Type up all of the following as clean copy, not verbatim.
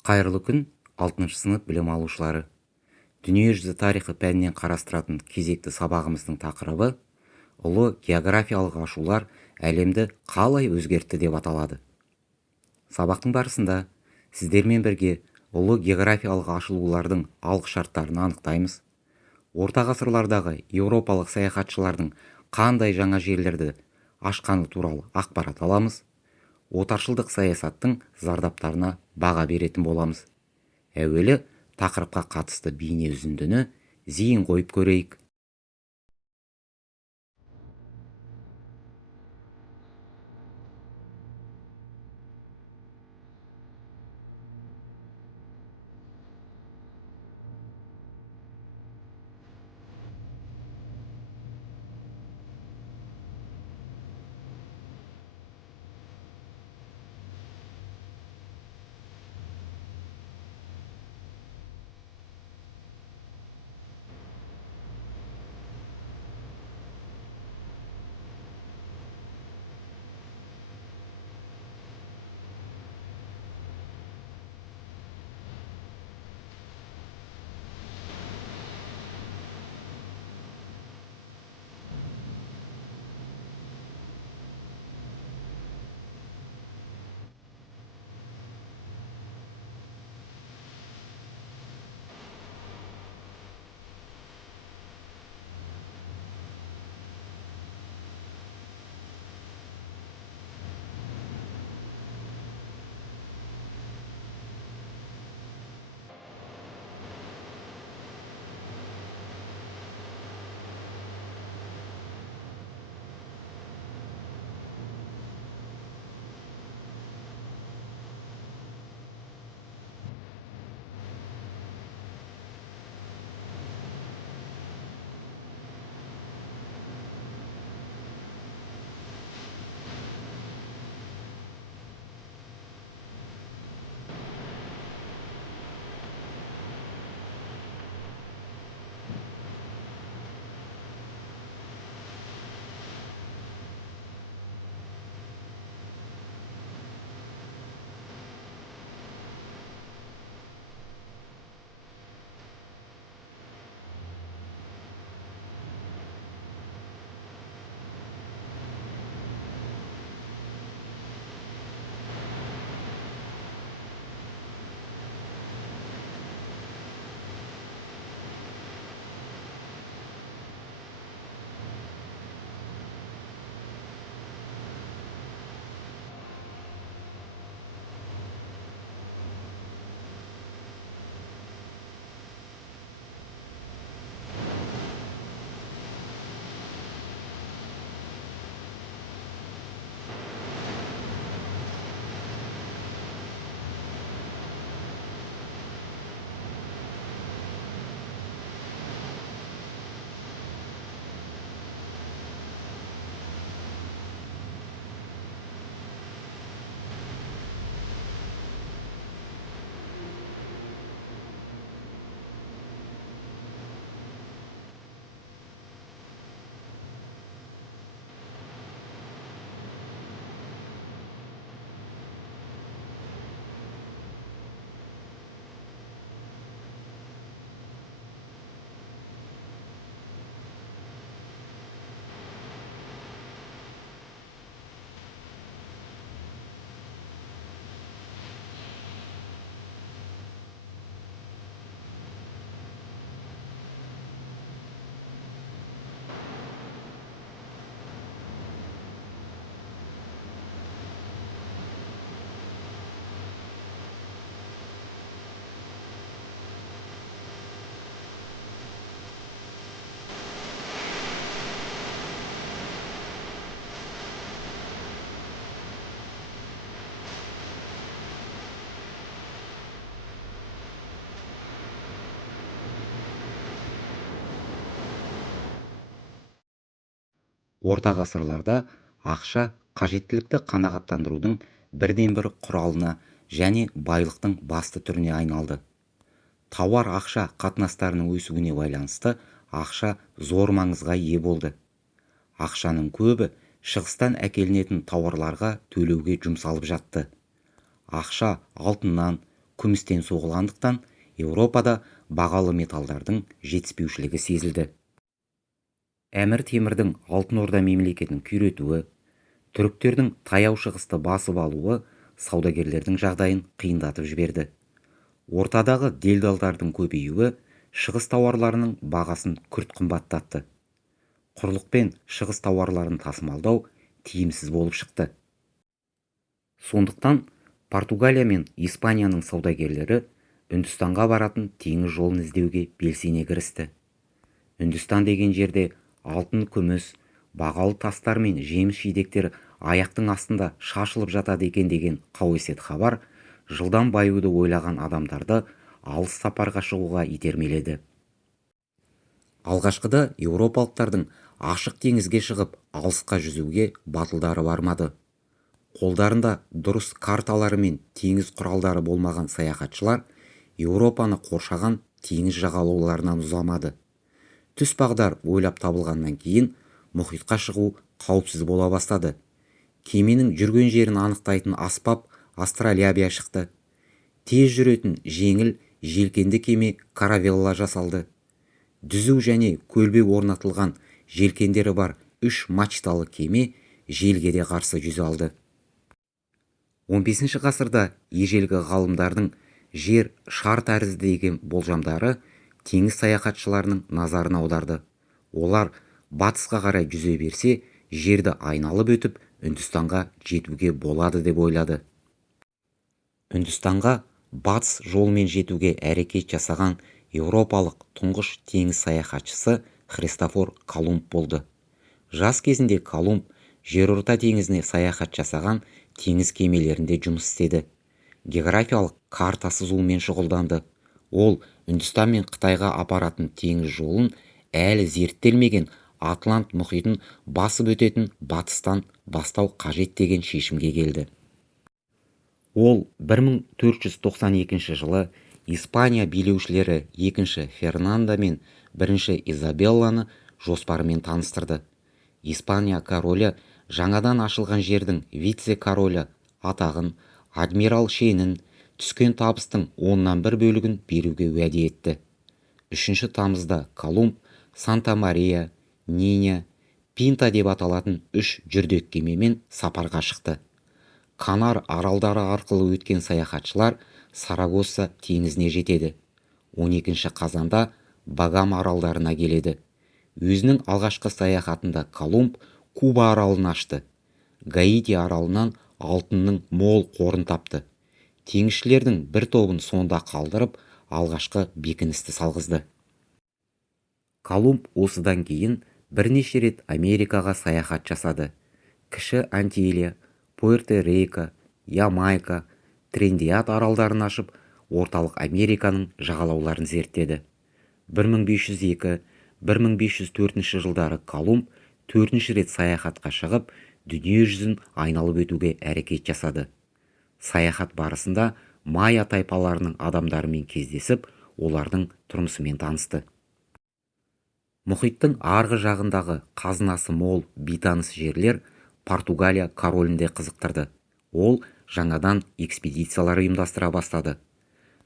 Қайырлы күн, 6 сынып білім алушылары. Дүниежүзі тарихы пәнінен қарастыратын кезекті сабағымыздың тақырыбы ұлы географиялық ашулар әлемді қалай өзгертті деп аталады. Сабақтың барысында сіздермен бірге ұлы географиялық ашылулардың алғышарттарын анықтаймыз. Орта ғасырлардағы еуропалық саяхатшылардың қандай жаңа жерлерді ашқаны туралы ақпарат аламыз. Отаршылдық саясаттың зардаптарына баға беретін боламыз. Әуелі тақырыпқа қатысты бейне үзіндіні зейін қойып көрейік. Орта ғасырларда ақша қажеттілікті қанағаттандырудың бірден-бір құралына және байлықтың басты түріне айналды. Тауар-ақша қатынастарының өсуіне байланысты ақша зор маңызға ие болды. Ақшаның көбі шығыстан әкелінетін тауарларға төлеуге жұмсалып жатты. Ақша алтыннан, күмістен соғылғандықтан Еуропада бағалы металдардың жетіспеушілігі сезілді. Әмір Темірдің Алтын Орда мемлекетін күйретуі, түріктердің таяу шығысты басып алуы саудагерлердің жағдайын қиындатып жіберді. Ортадағы делдалдардың көбеюі шығыс тауарларының бағасын күрт қымбаттатты. Құрлықпен шығыс тауарларын тасымалдау тиімсіз болып шықты. Сондықтан Португалия мен Испанияның саудагерлері Үндістанға баратын теңіз жолын іздеуге белсене кірісті. Үндістан деген жерде алтын, күміс, бағалы тастар мен жеміс-жидектер аяқтың астында шашылып жатады екен деген қауесет хабар жылдан баюды ойлаған адамдарды алыс сапарға шығуға итермеледі. Алғашқыда еуропалықтардың ашық теңізге шығып алысқа жүзуге батылдары бармады. Қолдарында дұрыс карталары мен теңіз құралдары болмаған саяхатшылар Еуропаны қоршаған теңіз жағалауларынан ұзамады. Түс бағдар ойлап табылғаннан кейін мұхитқа шығу қауіпсіз бола бастады. Кеменің жүрген жерін анықтайтын аспап астролябия шықты. Тез жүретін жеңіл желкенді кеме каравелла жасалды. Дүзу және көлбеу орнатылған желкендері бар 3 мачталы кеме желге қарсы жүзе алды. 15 ғасырда ежелгі ғалымдардың жер шар тәрізді деген болжамдары теңіз саяхатшыларының назарын аударды. Олар батысқа қарай жүзе берсе, жерді айналып өтіп Үндістанға жетуге болады деп ойлады. Үндістанға батыс жолмен жетуге әрекет жасаған еуропалық тұңғыш теңіз саяхатшысы Христофор Колумб болды. Жас кезінде Колумб жерорта теңізіне саяхат жасаған теңіз кемелерінде жұмыс істеді. Географиялық карта сызумен шұғылданды. Ол Үндістан мен Қытайға апаратын теңіз жолын әлі зерттелмеген Атлант мұхитын басып өтетін батыстан бастау қажет деген шешімге келді. Ол 1492 жылы Испания билеушілері 2 Фернандо мен 1 Изабелланы жоспарымен таныстырды. Испания королі жаңадан ашылған жердің вице-королі атағын, адмирал шенін, түскен табыстың 1/10 бөлігін беруге уәде етті. 3 тамызда Колумб Санта-Мария, Ниня, Пинта деп аталатын 3 жүрдек кемемен сапарға шықты. Канар аралдары арқылы өткен саяхатшылар Сарагоса теңізіне жетеді. 12 қазанда Багам аралдарына келеді. Өзінің алғашқы саяхатында Колумб Куба аралын ашты. Гаити аралынан алтынның мол қорын тапты. Теңізшілердің бір тобын сонда қалдырып, алғашқы бекіністі салғызды. Колумб осыдан кейін бірнеше рет Америкаға саяхат жасады. Кіші Антилья, Пуэрто-Рико, Ямайка, Триндиад аралдарын ашып, орталық Американың жағалауларын зерттеді. 1502-1504 жылдары Колумб 4 рет саяхатқа шығып, дүние жүзін айналып өтуге әрекет жасады. Саяхат барысында майя тайпаларының адамдарымен кездесіп, олардың тұрмысымен танысты. Мұхиттың арғы жағындағы қазынасы мол бейтаныс жерлер Португалия королінде қызықтырды. Ол жаңадан экспедициялар ұйымдастыра бастады.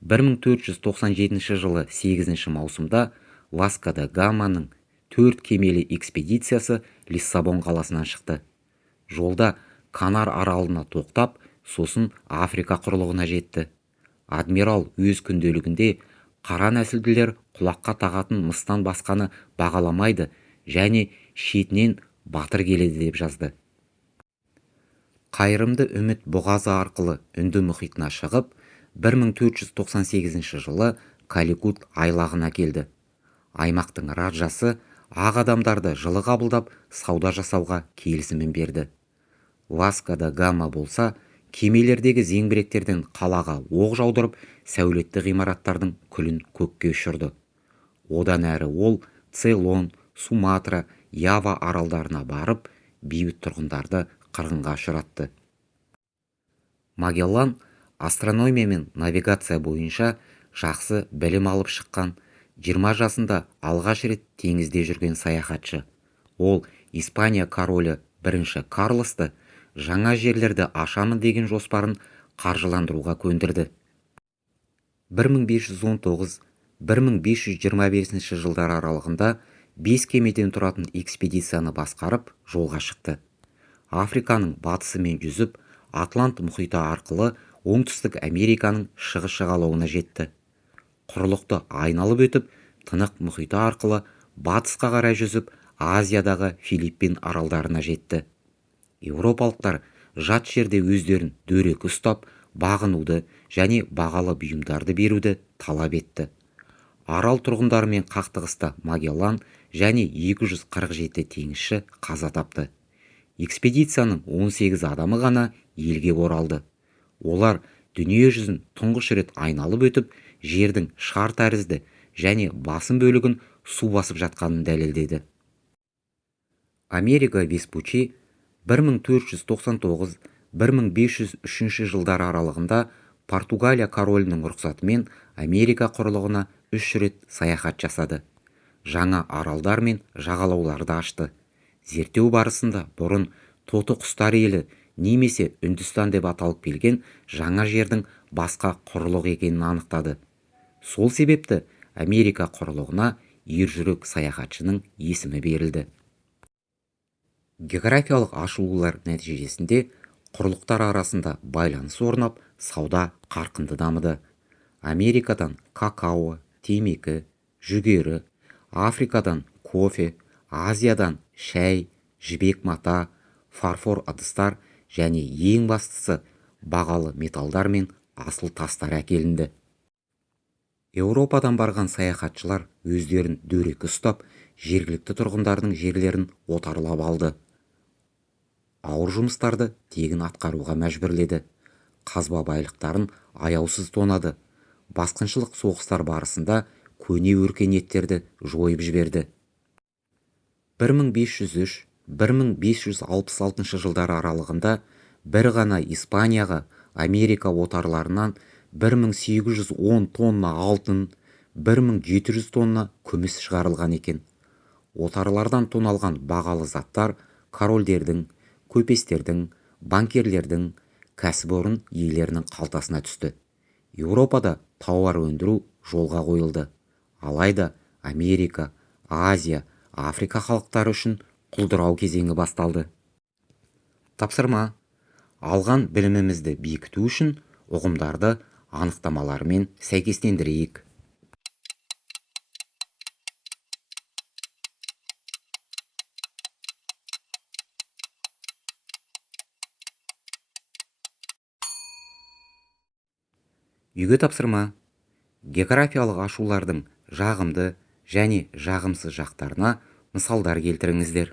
1497 жылы 8 маусымда Васко да Гаманың 4 кемелі экспедициясы Лиссабон қаласынан шықты. Жолда Канар аралына тоқтап, сосын Африка құрлығына жетті. Адмирал өз күнделігінде қара нәсілділер құлаққа тағатын мыстан басқаны бағаламайды және шетінен батыр келеді деп жазды. Қайырымды үміт бұғазы арқылы Үнді мұхитына шығып, 1498 жылы Каликут айлағына келді. Аймақтың раджасы ақ адамдарды жылы қабылдап сауда жасауға келісімін берді. Васко да Гама болса, кемелердегі зеңбіректерден қалаға оқ жаудырып, сәулетті ғимараттардың күлін көкке ұшырды. Одан әрі ол Цейлон, Суматра, Ява аралдарына барып, бейбіт тұрғындарды қырғынға ұшыратты. Магеллан астрономия мен навигация бойынша жақсы білім алып шыққан, 20 жасында алғаш рет теңізде жүрген саяхатшы. Ол Испания королі 1 Карлосты жаңа жерлерді ашамын деген жоспарын қаржыландыруға көндірді. 1519-1525 жылдар аралығында 5 кемеден тұратын экспедицияны басқарып жолға шықты. Африканың батысымен жүзіп, Атлант мұхиты арқылы оңтүстік Американың шығыс жағалауына жетті. Құрлықты айналып өтіп, Тынық мұхиты арқылы батысқа қарай жүзіп, Азиядағы Филиппин аралдарына жетті. Еуропалықтар жат жерде өздерін дөрекі ұстап, бағынуды және бағалы бұйымдарды беруді талап етті. Арал тұрғындарымен қақтығыста Магеллан және 247 теңізші қаза тапты. Экспедицияның 18 адамы ғана елге оралды. Олар дүние жүзін тұңғыш рет айналып өтіп, жердің шар тәрізді және басым бөлігін су басып жатқанын дәлелдеді. Америка Веспуччи 1499-1503 жылдар аралығында Португалия королінің рұқсатымен Америка құрлығына 3 рет саяхат жасады. Жаңа аралдар мен жағалауларды ашты. Зерттеу барысында бұрын тоты құстар елі немесе Үндістан деп аталып келген жаңа жердің басқа құрлық екенін анықтады. Сол себепті Америка құрлығына ержүрек саяхатшының есімі берілді. Географиялық ашылулар нәтижесінде құрлықтар арасында байланыс орнап, сауда қарқынды дамыды. Америкадан какао, темекі, жүгері, Африкадан кофе, Азиядан шәй, жібек мата, фарфор ыдыстар және ең бастысы бағалы металдар мен асыл тастар әкелінді. Еуропадан барған саяхатшылар өздерін дөрекі ұстап, жергілікті тұрғындардың жерлерін отарлап алды. Ауыр жұмыстарды тегін атқаруға мәжбүрледі. Қазба байлықтарын аяусыз тонады. Басқыншылық соғыстар барысында көне өркениеттерді жойып жіберді. 1503-1566 жылдар аралығында бір ғана Испанияға Америка отарларынан 1810 тонна алтын, 1700 тонна күміс шығарылған екен. Отарлардан тоналған бағалы заттар корольдердің, көпестердің, банкерлердің, кәсіпорын иелерінің қалтасына түсті. Еуропада тауар өндіру жолға қойылды. Алайда Америка, Азия, Африка халықтары үшін құлдырау кезеңі басталды. Тапсырма: алған білімімізді бекіту үшін ұғымдарды анықтамалармен сәйкестендірейік. Үйге тапсырма: географиялық ашулардың жағымды және жағымсыз жақтарына мысалдар келтіріңіздер.